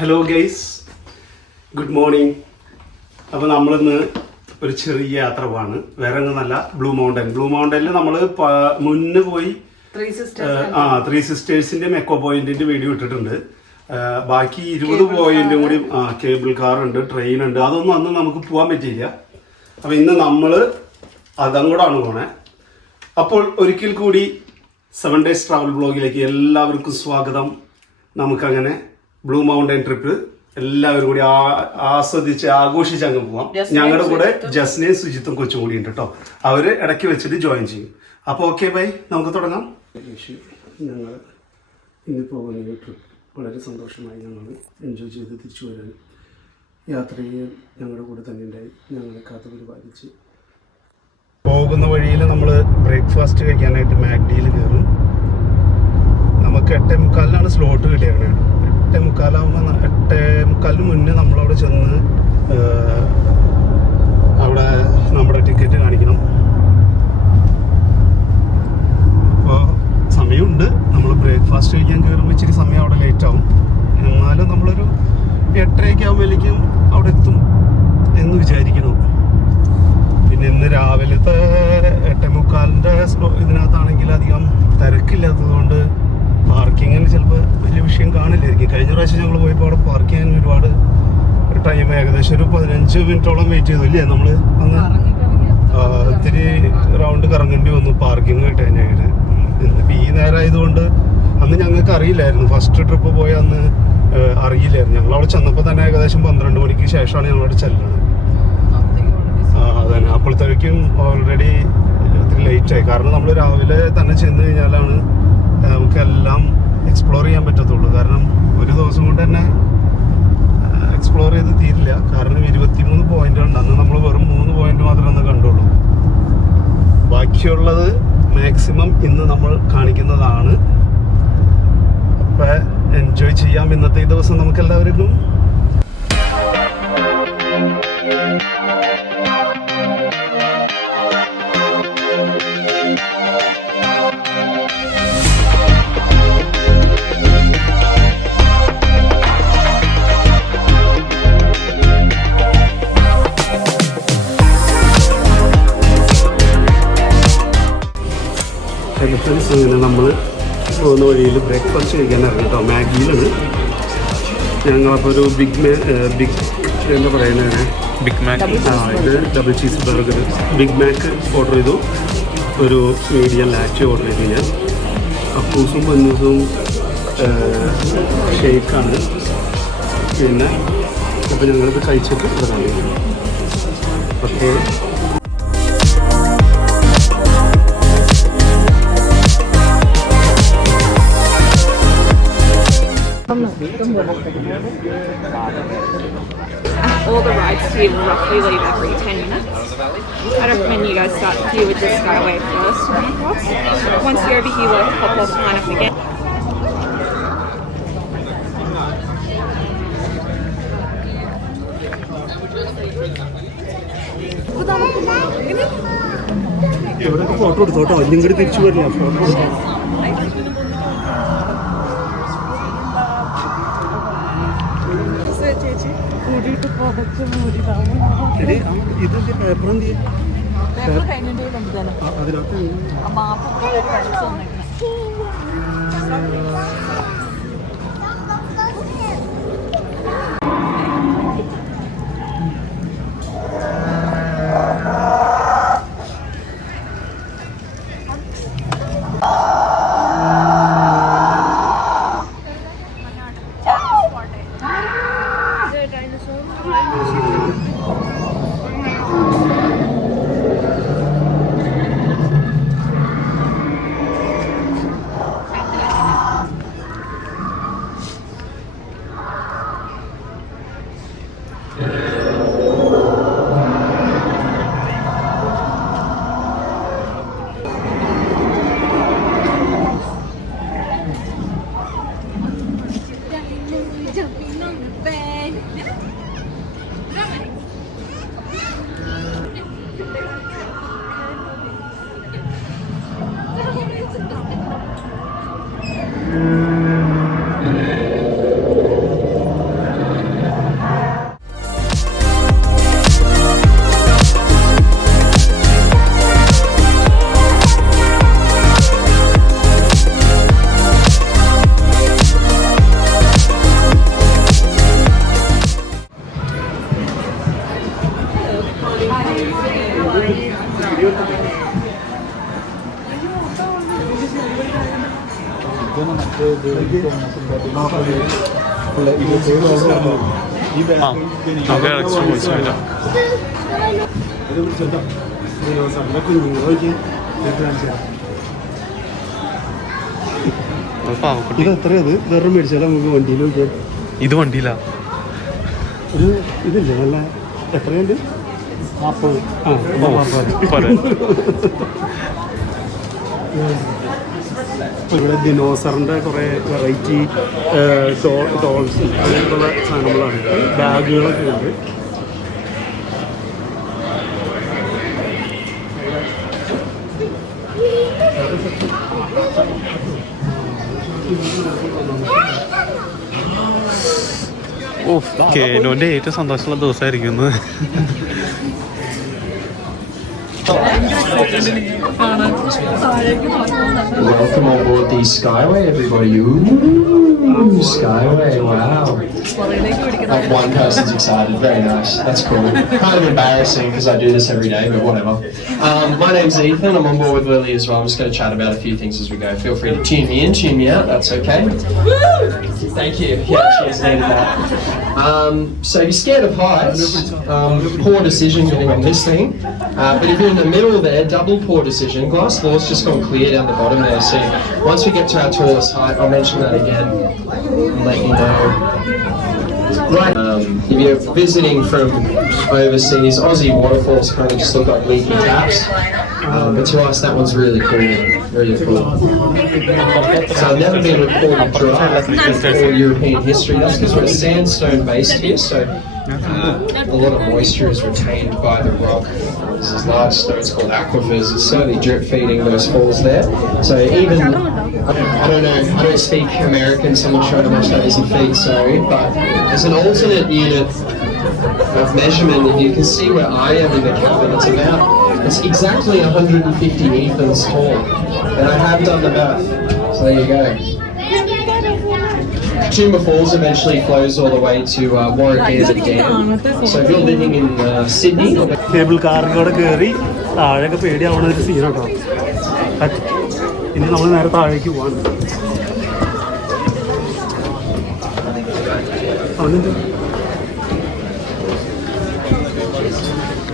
Hello guys, good morning. അപ്പോൾ നമ്മളിന്ന് ഒരു ചെറിയ യാത്ര പോവാണ്. വേറെ ഒന്നുമല്ല, ബ്ലൂ മൗണ്ടനിൽ നമ്മൾ മുന്നേ പോയി ത്രീ സിസ്റ്റേഴ്സിന്റെ എക്കോ പോയിന്റിന്റെ വീഡിയോ ഇട്ടിട്ടുണ്ട്. ബാക്കി 20 പോയിന്റും കൂടി കേബിൾ കാർ ഉണ്ട്, ട്രെയിൻ ഉണ്ട്. അതൊന്നും അന്ന് നമുക്ക് പോകാൻ പറ്റിയില്ല. അപ്പോൾ ഇന്ന് നമ്മൾ അതങ്ങോട്ടാണ് പോണേ. അപ്പോൾ ഒരിക്കൽ കൂടി 7 days ട്രാവൽ ബ്ലോഗിലേക്ക് എല്ലാവർക്കും സ്വാഗതം. നമുക്കങ്ങനെ ബ്ലൂ മൗണ്ടൻ ട്രിപ്പ് എല്ലാവരും കൂടി ആസ്വദിച്ച് ആഘോഷിച്ച് അങ്ങ് പോവാം. ഞങ്ങളുടെ കൂടെ ജസ്നയും സുജിത്തും കൊച്ചും കൂടി ഉണ്ട് കേട്ടോ. അവര് ഇടയ്ക്ക് വെച്ചിട്ട് ജോയിൻ ചെയ്യും. അപ്പോൾ ഓക്കെ ബൈ, നമുക്ക് തുടങ്ങാം. ഞങ്ങൾ ഇന്ന് പോകുന്ന ഈ ട്രിപ്പ് വളരെ സന്തോഷമായി ഞങ്ങൾ എൻജോയ് ചെയ്ത് തിരിച്ചു വരാൻ യാത്രയെ ഞങ്ങളുടെ കൂടെ തന്നെ ഉണ്ടായി. ഞങ്ങളെ കാത്തു പരിപാലിച്ച് പോകുന്ന വഴിയിൽ നമ്മൾ ബ്രേക്ക്ഫാസ്റ്റ് കഴിക്കാനായിട്ട് മാഗ്ഡിയിൽ കയറും. നമുക്ക് 8:45 സ്ലോട്ട് കിട്ടിയാണ്. 8:45 8:45 മുന്നേ നമ്മളവിടെ ചെന്ന് അവിടെ നമ്മുടെ ടിക്കറ്റ് കാണിക്കണം. അപ്പോൾ സമയമുണ്ട്. നമ്മൾ ബ്രേക്ക്ഫാസ്റ്റ് കഴിക്കാൻ കയറുമ്പോൾ ഇച്ചിരി സമയം അവിടെ ലേറ്റ് ആവും. എന്നാലും നമ്മളൊരു 8:30 ആകുമ്പോഴേക്കും അവിടെ എത്തും എന്ന് വിചാരിക്കണം. പിന്നെ ഇന്ന് രാവിലത്തെ 8:45 ഇതിനകത്താണെങ്കിൽ അധികം തിരക്കില്ലാത്തതുകൊണ്ട് പാർക്കിങ്ങിന് ചിലപ്പോൾ വലിയ വിഷയം കാണില്ലായിരിക്കും. കഴിഞ്ഞ പ്രാവശ്യം ഞങ്ങൾ പോയപ്പോൾ അവിടെ പാർക്ക് ചെയ്യാൻ ഒരുപാട് ടൈം, ഏകദേശം ഒരു 15 മിനിറ്റോളം വെയിറ്റ് ചെയ്തു ഇല്ലേ നമ്മൾ അന്ന്. ഒത്തിരി റൗണ്ട് കറങ്ങേണ്ടി വന്നു പാർക്കിങ് കിട്ടാനായിട്ട്. ഇന്നിപ്പോൾ ഈ നേരമായതുകൊണ്ട് അന്ന് ഞങ്ങൾക്ക് അറിയില്ലായിരുന്നു. ഫസ്റ്റ് ട്രിപ്പ് പോയ അന്ന് അറിയില്ലായിരുന്നു. ഞങ്ങളവിടെ ചെന്നപ്പോൾ തന്നെ ഏകദേശം 12 മണിക്ക് ശേഷമാണ് ഞങ്ങളവിടെ ചെല്ലുന്നത്. അതന്നെ, അപ്പോഴത്തേക്കും ഓൾറെഡി ഒത്തിരി ലേറ്റായി. കാരണം നമ്മൾ രാവിലെ തന്നെ ചെന്ന് കഴിഞ്ഞാലാണ് നമുക്കെല്ലാം എക്സ്പ്ലോർ ചെയ്യാൻ പറ്റത്തുള്ളൂ. കാരണം ഒരു ദിവസം കൊണ്ട് തന്നെ എക്സ്പ്ലോർ ചെയ്ത് തീരില്ല. കാരണം 23 പോയിന്റുണ്ട്. അന്ന് നമ്മൾ വെറും 3 പോയിന്റ് മാത്രമേ അന്ന് കണ്ടുള്ളൂ. ബാക്കിയുള്ളത് മാക്സിമം ഇന്ന് നമ്മൾ കാണിക്കുന്നതാണ്. അപ്പം എൻജോയ് ചെയ്യാം ഇന്നത്തെ ഈ ദിവസം നമുക്ക് എല്ലാവർക്കും. ഫ്രണ്ട്സ്, അങ്ങനെ നമ്മൾ പോകുന്ന വഴിയിൽ ബ്രേക്ക്ഫാസ്റ്റ് കഴിക്കാൻ ഇറങ്ങി കേട്ടോ. മാഗിയിലാണ് ഞങ്ങളപ്പോൾ ഒരു ബിഗ് എന്താ പറയുന്നത്, ബിഗ് മാക്ക്. ഇത് ഡബിൾ ചീസ് ബർഗർ, ബിഗ് മാക്ക് ഓർഡർ ചെയ്തു. ഒരു മീഡിയം ലാറ്റി ഓർഡർ ചെയ്തു ഞാൻ. അപ്പൂസും പന്നൂസും ഷേക്കാണ്. പിന്നെ അപ്പോൾ ഞങ്ങളിത് കഴിച്ചിട്ട് ഇവിടെ കാണിക്കും. Okay. All the rides here will roughly leave every 10 minutes. I recommend you guys start here with the Skyway first to come across. Once you're over here, we'll hop off, line up again. എവിടെയൊക്കെ photo എടുത്തു കേട്ടോ. ഇങ്ങോട്ട് തിരിച്ചു വരില്ല. Photo ഇതിന്റെ paper എന്ത് ചെയ്യും? അതിനകത്ത് ഇത് എത്രയത് വേറെ മേടിച്ചാൽ നമുക്ക് വണ്ടിയിൽ നോക്കിയാൽ ഇത് വണ്ടിയില്ല ഒരു ഇതില്ലേ നല്ല എത്രയുണ്ട് 40 ഇവിടെ ദിനോസറിൻ്റെ കുറേ വെറൈറ്റി ടോൾസ് അങ്ങനെയുള്ള സാധനങ്ങളാണ് ബാഗുകളൊക്കെ ഉണ്ട് കേനോന്റെ ഏറ്റവും സന്തോഷമുള്ള ദിവസമായിരിക്കും ഇന്ന്. Welcome on board the Skyway, everybody. Ooh, Skyway, wow. One person's excited, very nice. That's cool. Kind of embarrassing because I do this every day, but whatever. My name's Ethan, I'm on board with Lily as well. I'm just going to chat about a few things as we go. Feel free to tune me in, tune me out, that's okay. Thank you. Yeah, cheers, needed that. So you're scared of heights, poor decision getting on this thing. But if you're in the middle there, double poor decision. Glass floor's just gone clear down the bottom there. So once we get to our tallest height, I'll mention that again and let you know. Right, if you're visiting from overseas, Aussie waterfalls kind of just look like leaky taps. But to us, that one's really cool. Really cool. So I've never been reported dry for European history. That's because we're sandstone based here, so a lot of moisture is retained by the rock. There's these large stones called aquifers. It's certainly drip feeding those falls there. So even, I don't know, I don't speak American, so I'm not sure how much that is in feet, sorry, but there's an alternate unit of measurement, and you can see where I am in the cabin. It's exactly 150 Ethans tall, and I have done the math, so there you go. Tumor Falls eventually flows all the way to Warwick Dam. So if you're living in Sydney, cable കാറിലൂടെ കയറി താഴെയൊക്കെ പേടിയാവണ ഒരു സീനാട്ടോ. ഇനി നമ്മൾ നേരെ താഴേക്ക് പോവാണ്.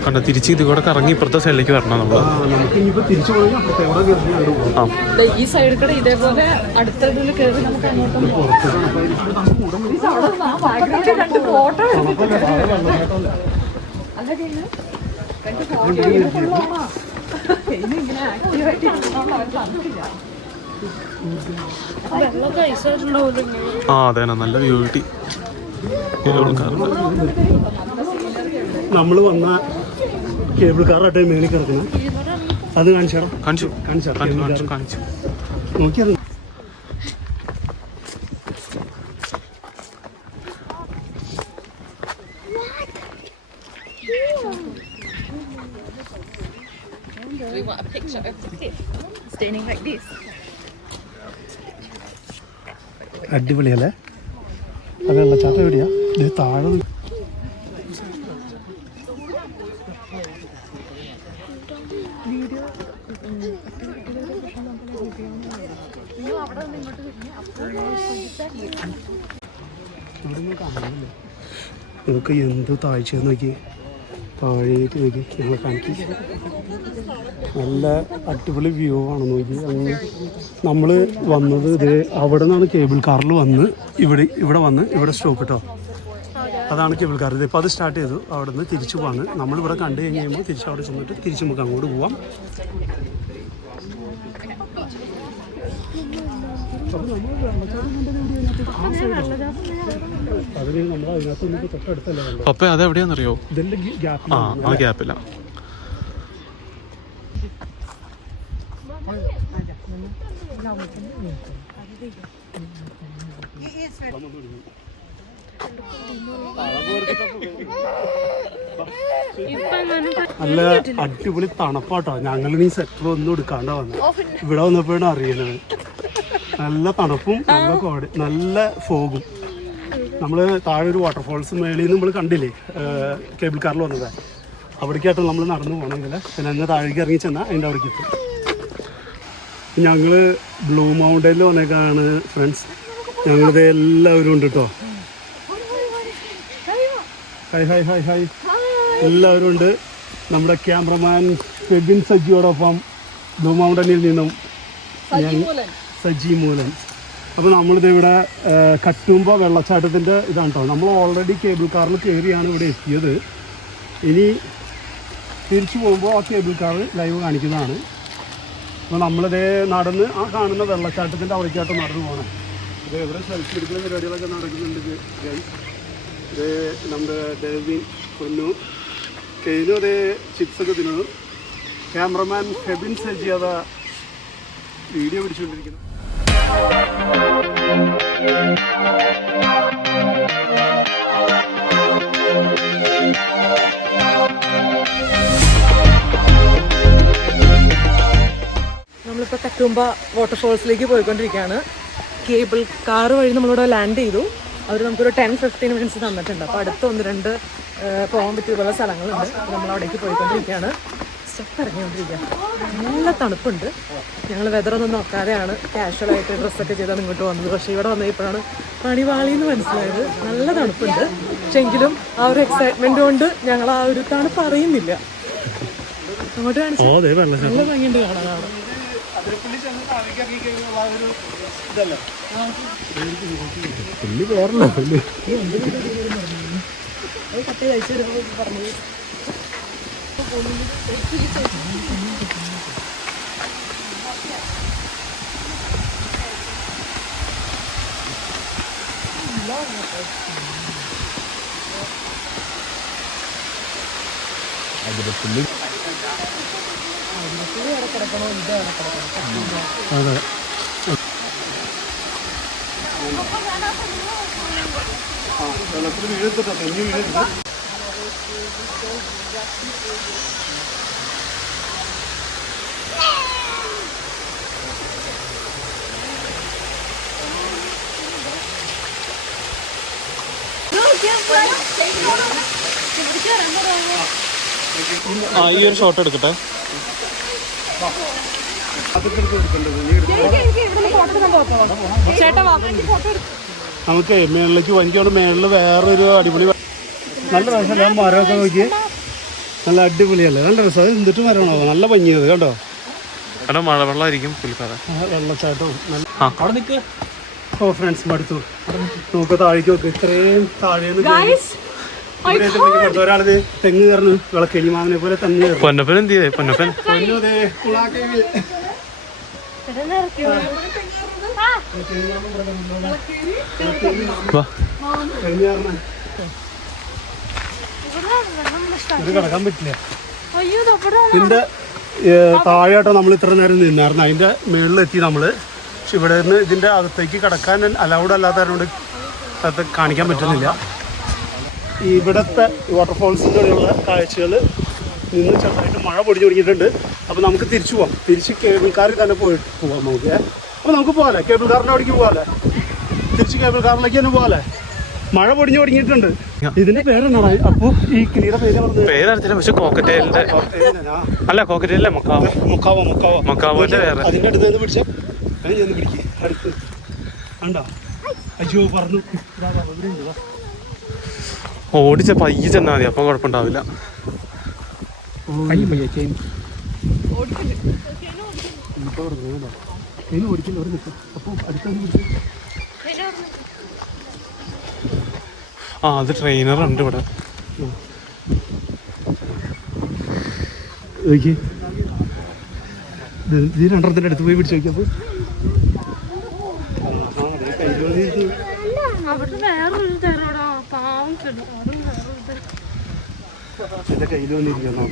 കണ്ട തിരിച്ച് ഇത് കൂടെ കറങ്ങി ഇപ്പുറത്തെ സൈഡിലേക്ക് വരണം നമ്മൾ. നമുക്ക് ഇനിയിപ്പോൾ തിരിച്ചു പോകണമെങ്കിൽ അപ്പുറത്തേക്കൂടെ കയറി പോകാം. ഈ സൈഡിൽ കൂടെ ഇതേപോലെ അടുത്തതിൽ കയറി നമുക്ക് അങ്ങോട്ടും രണ്ട് ഫോട്ടോ ഇങ്ങനെ ആക്റ്റീവായിട്ട് വെള്ളമൊക്കെ ഐസായിട്ടുണ്ടാവില്ല. അതെ നല്ല വ്യൂ കിട്ടി. നമ്മൾ വന്ന കേബിൾ കാറാട്ടെ മേളിൽ കിടക്കണം. അത് കാണിച്ചു നോക്കിയത്. We want a picture of the cliff, standing like this. അടിപൊളിയല്ലേ? അത് വെള്ളച്ചാട്ടം എവിടെയാ? ഇത് താഴെ നമുക്ക് എന്ത് താഴ്ച നോക്കി താഴേക്ക് നോക്കി ഞങ്ങൾ കാണിക്കും. നല്ല അടിപൊളി വ്യൂ ആണ് നോക്കി. അങ്ങ് നമ്മൾ വന്നത് ഇത് അവിടെ നിന്നാണ് കേബിൾ കാറിൽ വന്ന് ഇവിടെ വന്ന് ഇവിടെ സ്റ്റോപ്പ് കേട്ടോ. അതാണ് കേബിൾ കാർ. ഇതിപ്പോൾ അത് സ്റ്റാർട്ട് ചെയ്തു. അവിടെ നിന്ന് തിരിച്ചു പോവാണ്. നമ്മളിവിടെ കണ്ടു കഴിഞ്ഞ് കഴിയുമ്പോൾ തിരിച്ച് അവിടെ ചെന്നിട്ട് തിരിച്ച് നമുക്ക് അങ്ങോട്ട് പോവാം. അതിന് നമ്മൾ അതിനകത്ത് നമുക്ക് തൊട്ടടുത്തല്ല. അപ്പൊ അതെവിടെയാണെന്നറിയോ? ഇതിന്റെ ആ ഗ്യാപ്പില്ല. നല്ല അടിപൊളി തണുപ്പാട്ടോ. ഞങ്ങൾ ഈ സെറ്റർ ഒന്നും എടുക്കാണ്ട വന്നു. ഇവിടെ വന്നപ്പോഴാണ് അറിയുന്നത്. നല്ല തണുപ്പും നല്ല കോട നല്ല ഫോഗും. നമ്മൾ താഴെ ഒരു വാട്ടർഫോൾസ് മേളിൽ നിന്ന് നമ്മൾ കണ്ടില്ലേ കേബിൾ കാറിൽ വന്നത്. അവിടേക്കായിട്ട് നമ്മൾ നടന്നു പോകണമെങ്കിൽ പിന്നെ അങ്ങ് താഴേക്ക് ഇറങ്ങി ചെന്നാൽ അതിൻ്റെ അവിടേക്ക് എത്തും. ഞങ്ങൾ ബ്ലൂ മൗണ്ടനിൽ വന്നേക്കാണ് ഫ്രണ്ട്സ്. ഞങ്ങളിത് എല്ലാവരും ഉണ്ട് കേട്ടോ. ഹായ് ഹായ് ഹായ് ഹായ് എല്ലാവരും ഉണ്ട്. നമ്മുടെ ക്യാമറമാൻ ഫെബിൻ സജിയോടൊപ്പം ബ്ലൂ മൗണ്ടനിൽ നിന്നും സജി മൂലൻ. അപ്പോൾ നമ്മളിത് ഇവിടെ കട്ടുമ്പ വെള്ളച്ചാട്ടത്തിൻ്റെ ഇതാണ് കേട്ടോ. നമ്മൾ ഓൾറെഡി കേബിൾ കാറിൽ കയറിയാണ് ഇവിടെ എത്തിയത്. ഇനി തിരിച്ചു പോകുമ്പോൾ ആ കേബിൾ കാർ ലൈവ് കാണിക്കുന്നതാണ്. അപ്പോൾ നമ്മളിതേ നടന്ന് ആ കാണുന്ന വെള്ളച്ചാട്ടത്തിൻ്റെ അവിടേക്കായിട്ട് നടന്നു പോകണം. ഇത് ഇവിടെ സെൽഫി എടുക്കുന്ന പരിപാടികളൊക്കെ നടക്കുന്നുണ്ട്. ഇത് നമ്മുടെ ഡെവിൻ പൊന്നു കെയിനും അതേ ചിപ്സൊക്കെ തിന്നത്. ക്യാമറമാൻ ഫെബിൻ സജി അത് വീഡിയോ പിടിച്ചുകൊണ്ടിരിക്കുന്നു. നമ്മളിപ്പോൾ കട്ടുമ്പ വാട്ടർഫോൾസിലേക്ക് പോയിക്കൊണ്ടിരിക്കുകയാണ്. കേബിൾ കാർ വഴി നമ്മളിവിടെ ലാൻഡ് ചെയ്തു. അവർ നമുക്കൊരു 10-15 മിനിറ്റ്സ് തന്നിട്ടുണ്ട്. അപ്പോൾ അടുത്ത 1-2 പോകാൻ പറ്റിയ പോലെ സ്ഥലങ്ങളുണ്ട്. നമ്മളവിടേക്ക് പോയിക്കൊണ്ടിരിക്കുകയാണ്. സ്റ്റെപ്പ് ഇറങ്ങിക്കൊണ്ടിരിക്കുക. നല്ല തണുപ്പുണ്ട്. ഞങ്ങൾ വെതറൊന്നും നോക്കാതെയാണ് കാഷ്വലായിട്ട് ഡ്രസ്സൊക്കെ ചെയ്താണ് ഇങ്ങോട്ട് വന്നത്. പക്ഷേ ഇവിടെ വന്നപ്പോഴാണ് പണിവാളിന്ന് മനസ്സിലായത്. നല്ല തണുപ്പുണ്ട്. പക്ഷെ എങ്കിലും ആ ഒരു എക്സൈറ്റ്മെൻറ്റ് കൊണ്ട് ഞങ്ങൾ ആ ഒരു തണുപ്പ് അറിയുന്നില്ല. അങ്ങോട്ട് കാണിച്ചു നല്ല ഭംഗിയുണ്ട് കാണാനാണ്. പറഞ്ഞു അതെ വെള്ളത്തിൽ വീഴത്തിട്ടോ, തെഞ്ഞ് വീഴരുത്. ഈ ഒരു ഷോട്ട് എടുക്കട്ടെ. നമുക്ക് മേളിലേക്ക് വനിക്കോണ്ട് മേളിൽ വേറൊരു അടിപൊളി നല്ല രസമല്ല. മരമൊക്കെ നോക്കി നല്ല അടിപൊളിയല്ലേ, നല്ല രസം. അത് എന്തിട്ട് മരമാണോ, നല്ല ഭംഗിയത് കണ്ടോ. അവിടെ മഴ വെള്ളമായിരിക്കും വെള്ളച്ചാട്ടവും നല്ല. ഓ ഫ്രണ്ട്സ് മടുത്തു. നോക്ക് താഴേക്ക് നോക്ക്. ഇത്രയും താഴേന്ന് ഒരാളത് തെങ്ങ് കയറുന്നു. വിളക്കണി മാമനെ പോലെ തന്നെ. പൊന്നപ്പൻ എന്ത് ചെയ്തേ? പൊന്നപ്പൻ ഇത് കിടക്കാൻ പറ്റില്ല. ഇതിന്റെ താഴെയാട്ടോ നമ്മൾ ഇത്ര നേരം നിന്നായിരുന്നു. അതിന്റെ മുകളിലെത്തി നമ്മള്. പക്ഷെ ഇവിടെ നിന്ന് ഇതിന്റെ അകത്തേക്ക് കിടക്കാൻ അലൗഡ് അല്ലാത്തതുകൊണ്ട് അത് കാണിക്കാൻ പറ്റുന്നില്ല. ഇവിടുത്തെ വാട്ടർഫോൾസിൻ്റെ ഉള്ള കാഴ്ചകൾ നിന്ന് ചെറുതായിട്ട് മഴ പൊടിഞ്ഞു തുടങ്ങിയിട്ടുണ്ട്. അപ്പോൾ നമുക്ക് തിരിച്ചു പോകാം. തിരിച്ച് കേബിൾ കാറിൽ തന്നെ പോവാം നമുക്ക്. അപ്പോൾ നമുക്ക് പോകാല്ലേ, കേബിൾ കാറിൻ്റെ അവിടേക്ക് പോകാല്ലേ, തിരിച്ച് കേബിൾ കാറിലേക്ക് തന്നെ പോകാല്ലേ. മഴ പൊടിഞ്ഞു തുടങ്ങിയിട്ടുണ്ട്. ഇതിന്റെ പേരെന്നാണ്? അപ്പോൾ ഈ കിളിയുടെ പേരറിയില്ല. പക്ഷെ കോക്കറ്റേലിന്റെ അല്ല, കോക്കറ്റേലിലെ മൊക്കാവോന്റെ വേറെ. അതിന്റെ അടുത്ത് നിന്ന് പിടിച്ച ചെന്ന് പിടിക്കുക. അടുത്ത് കണ്ടോ? അയ്യോ പറഞ്ഞു. ഓടിച്ച പയ്യെ ചെന്നാൽ മതി, അപ്പം കുഴപ്പമുണ്ടാവില്ല. ആ അത് ട്രെയിനർ ഉണ്ട് ഇവിടെ. ഈ രണ്ടെണ്ണത്തിൻ്റെ അടുത്ത് പോയി പിടിച്ചു നോക്കിയപ്പോൾ എന്റെ കയ്യിൽ വന്നിരിക്കുന്നു.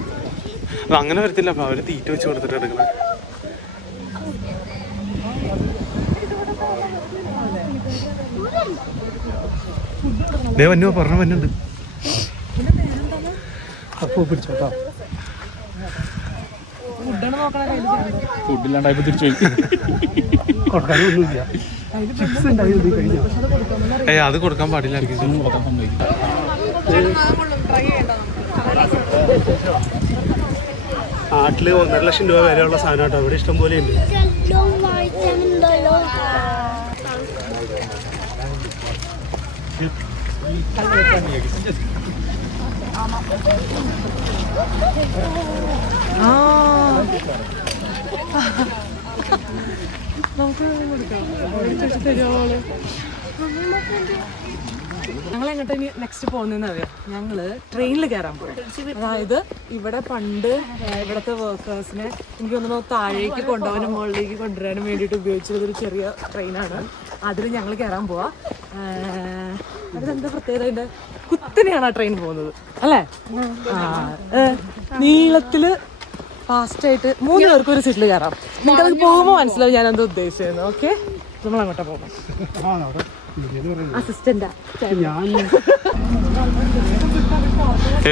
അത് അങ്ങനെ വരത്തില്ല. അപ്പൊ അവര് തീറ്റ വെച്ച് കൊടുത്തിട്ട് എടുക്കണേ. ദേ വന്നു പറഞ്ഞ വന്നുണ്ട്. അപ്പോ പിടിച്ചോട്ടോ. ഫുഡില്ലാണ്ടായപ്പോ തിരിച്ചു പോയി. കൊടുക്കാനൊന്നുമില്ല. ചിപ്സ് ഉണ്ടായിരുന്നു കഴിഞ്ഞു. അത് കൊടുക്കാൻ പാടില്ലായിരിക്കും. നാട്ടില് 1.5 ലക്ഷം രൂപ വരെയുള്ള സാധനം കേട്ടോ. ഇവിടെ ഇഷ്ടം പോലെ ഉണ്ട്. ഞങ്ങൾ എങ്ങോട്ടാ ഇനി നെക്സ്റ്റ് പോകുന്നതെന്ന് അറിയാം. ഞങ്ങള് ട്രെയിനിൽ കയറാൻ പോകും. അതായത് ഇവിടെ പണ്ട് ഇവിടുത്തെ വർക്കേഴ്സിനെ എനിക്ക് തോന്നുന്നു താഴേക്ക് കൊണ്ടുപോകാനും മുകളിലേക്ക് കൊണ്ടുവരാനും വേണ്ടിയിട്ട് ഉപയോഗിച്ചതൊരു ചെറിയ ട്രെയിനാണ്. അതിൽ ഞങ്ങൾ കയറാൻ പോവാ. അതിലെന്താ പ്രത്യേകത? അതിന്റെ കുത്തനെയാണ് ആ ട്രെയിൻ പോകുന്നത് അല്ലേ? നീളത്തില് ഫാസ്റ്റായിട്ട് 3 പേർക്ക് ഒരു സീറ്റിൽ കയറാം. നിങ്ങൾക്കത് പോകുമ്പോൾ മനസ്സിലാവും ഞാനെന്താ ഉദ്ദേശിച്ചത്. ഓക്കെ, നമ്മൾ അങ്ങോട്ടാ പോകും. അസിസ്റ്റന്റാ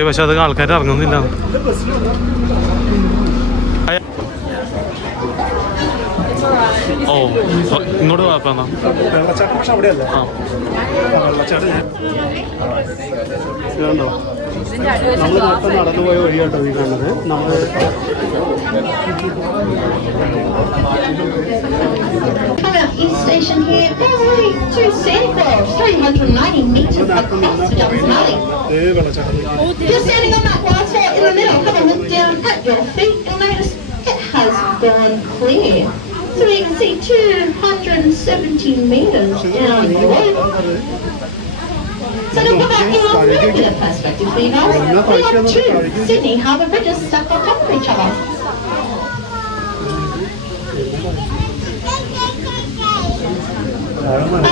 പക്ഷെ അത് ആൾക്കാർ ഇറങ്ങുന്നില്ല. ഓ ഇങ്ങോട്ട് പോകാം. വെള്ളച്ചാട്ടം പക്ഷെ അവിടെയല്ല. വെള്ളച്ചാട്ടം ഇതുണ്ടോ? നമ്മൾ നേരത്തെ നടന്നു പോയ വഴിയാട്ടോ ഈ കാണുന്നത്. നമ്മൾ East Station here, Galway to Sandford, 390 metres across the Dublin Valley. You're standing on that waterfall in the middle. Have a look down at your feet. You'll notice it has gone clear. So you can see 270 metres down below. So to put that in a little bit of perspective for you guys, we have 2 Sydney Harbour bridges stacked on top of each other.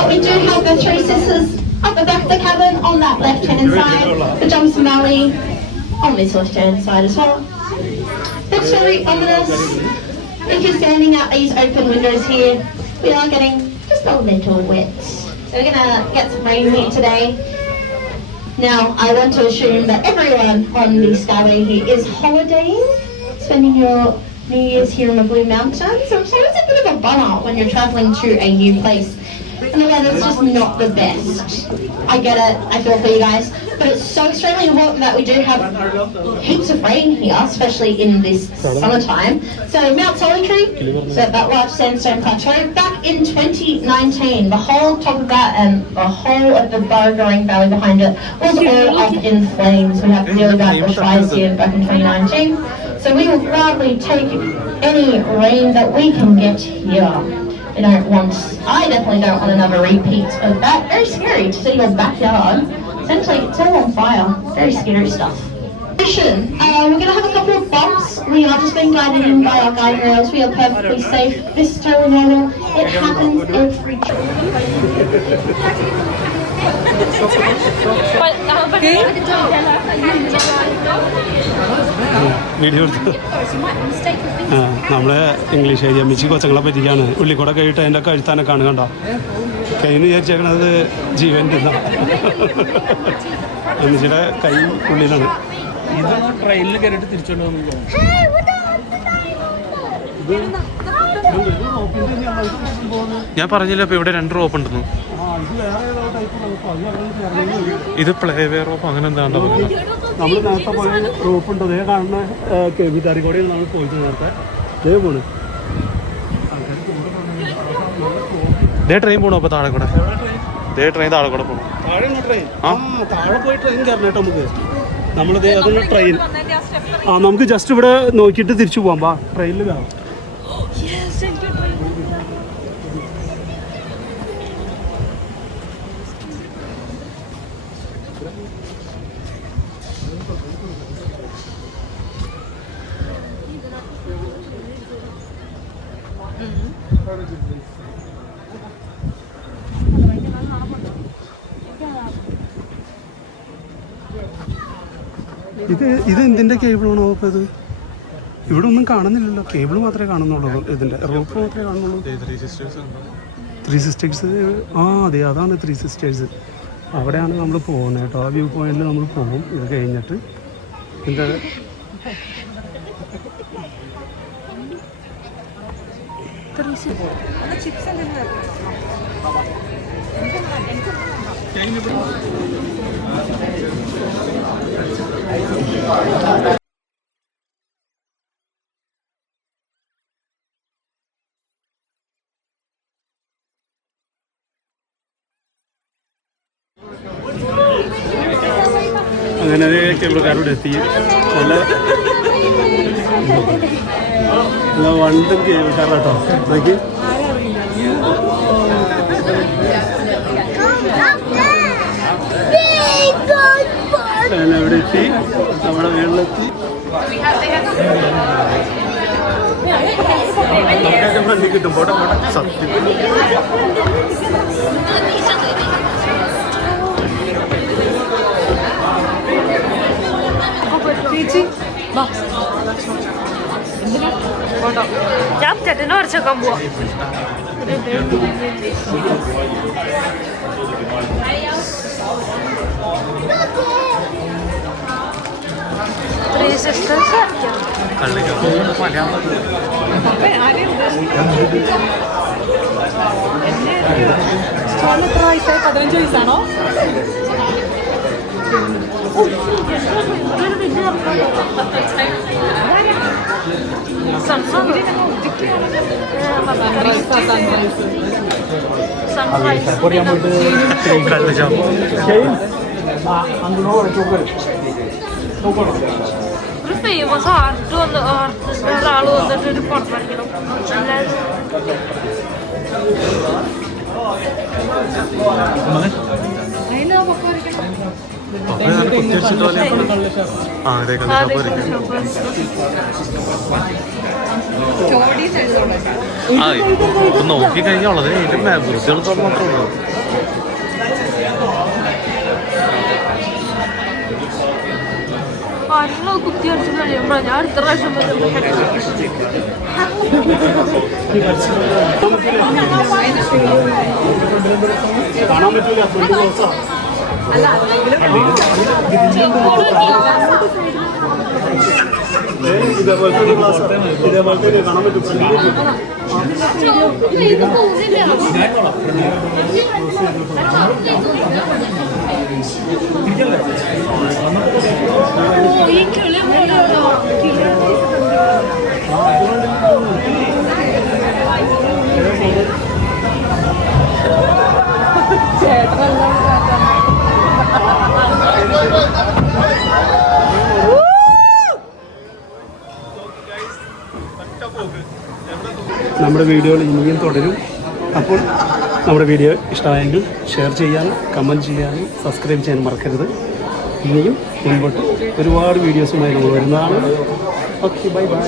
We do have the 3 sisters at the back of the cabin on that left-hand side, the Johnson Valley on this left-hand side as well. Looks very ominous. If you're standing at these open windows here, we are getting just a little wet. So we're going to get some rain here today. Now, I want to assume that everyone on the Skyway here is holidaying, spending your New Year's here in the Blue Mountains. So it's a bit of a bummer when you're travelling to a new place and the weather's just not the best. I get it, I feel for you guys, but it's so extremely important that we do have heaps of rain here, especially in this summertime. So Mount Solitary, so that large sandstone plateau, back in 2019, the whole top of that and the whole of the Burgering Valley behind it was all up in flames. We had really bad bushfires here back in 2019. So we will gladly take any rain that we can get here. I definitely don't want another repeat of that. Very scary to see your backyard. Essentially, it's all on fire. Very scary stuff. We're going to have a couple of bumps. We are just being guided in by our guide rails. We are perfectly safe. This is totally normal. It happens every trip. Video എടുത്ത് നമ്മളെ English എഴുതി അമ്മിച്ച് കൊച്ചങ്ങളെ പറ്റിക്കാണ്. ഉള്ളിക്കൂടെ കഴിയിട്ട് അതിൻ്റെ കഴുത്താനൊക്കെ ആണ് കണ്ടോ. കൈന്ന് വിചാരിച്ചേക്കണത് ജീവൻ്റെ അമ്മിച്ചിയുടെ കൈ ഉള്ളിലാണ്. ട്രെയിനിൽ കയറിയിട്ട് തിരിച്ചോണ്ട് ഞാൻ പറഞ്ഞില്ല ഇപ്പൊ ഇവിടെ 2 റോപ്പ് ഉണ്ടെന്ന്. ഇത് പ്ലേവേ റോപ്പ് അങ്ങനെ എന്താണ്ടോ. നമ്മൾ നേരത്തെ പോയ റോപ്പുണ്ട്. അതേ കാണുന്ന കേബിതാരി കൂടെ നമ്മൾ പോയിട്ട് നേരത്തെ ഇതേ പോണ്. ട്രെയിൻ പോണോ അപ്പൊ താഴെ കൂടെ? ട്രെയിൻ താഴെ കൂടെ പോണോ? താഴെ ട്രെയിൻ. താഴെ പോയി ട്രെയിൻ കയറണം നമുക്ക്. നമ്മളിത് അതൊന്ന് ട്രെയിൻ നമുക്ക് ജസ്റ്റ് ഇവിടെ നോക്കിയിട്ട് തിരിച്ചു പോകാം. വാ ട്രെയിനിൽ കയറാം. ഇത് എന്തിൻ്റെ കേബിളാണോ ഇപ്പോൾ? ഇത് ഇവിടെ ഒന്നും കാണുന്നില്ലല്ലോ. കേബിൾ മാത്രമേ കാണുന്നുള്ളൂ. ഇതിൻ്റെ റോപ്പ് മാത്രമേ കാണുന്നുള്ളൂ. 3 സിസ്റ്റേഴ്സ്. അതെ, അതാണ് 3 സിസ്റ്റേഴ്സ്. അവിടെയാണ് നമ്മൾ പോകുന്നത് കേട്ടോ. ആ വ്യൂ പോയിന്റിൽ നമ്മൾ പോകും. ഇത് കഴിഞ്ഞിട്ട് ഇതിൻ്റെ അങ്ങനെ കേബിൾ കാരോട് എത്തി. നല്ല വണ്ടും കേബിൾ കാറാട്ടോ. നോക്കി അവിടെ എത്തി, നമ്മുടെ വീട്ടിലെത്തി. നമുക്കൊക്കെ ഫ്രണ്ടിൽ കിട്ടും. പോട്ടെ പോട്ടെ, സത്യം. ചേച്ചി വാ. എന്തിനാ ഫോട്ടോ? ഞാൻ ചേട്ടനെ വരച്ചേക്കാൻ പോവാ. എത്ര വയസ്സായി? 15 വയസ്സാണോ? ഒരു ഫേമസ് ആർട്ട് ഒരാൾ വന്നിട്ട് ഒരു ഫോട്ടോ വരയ്ക്കണം. നോക്കി കഴിഞ്ഞുള്ളത് ഇതിന്റെ കുറിച്ചുകൾ മാത്രമേ ഉള്ളൂ. ആരെങ്കിലും കുത്തി അടിച്ച് കഴിയുമ്പോൾ ഞാൻ അടുത്ത പ്രാവശ്യം കാണാൻ പറ്റൂല. ഇതേപോലത്തെ ക്ലാസ്, ഇതേപോലത്തെ കാണാൻ പറ്റും. നമ്മുടെ വീഡിയോകൾ ഇനിയും തുടരും. അപ്പോൾ നമ്മുടെ വീഡിയോ ഇഷ്ടമായെങ്കിൽ ഷെയർ ചെയ്യാനും കമൻറ്റ് ചെയ്യാനും സബ്സ്ക്രൈബ് ചെയ്യാനും മറക്കരുത്. ഇനിയും മുൻപോട്ട് ഒരുപാട് വീഡിയോസുമായി നമ്മൾ വരുന്നതാണ്. Okay, bye bye.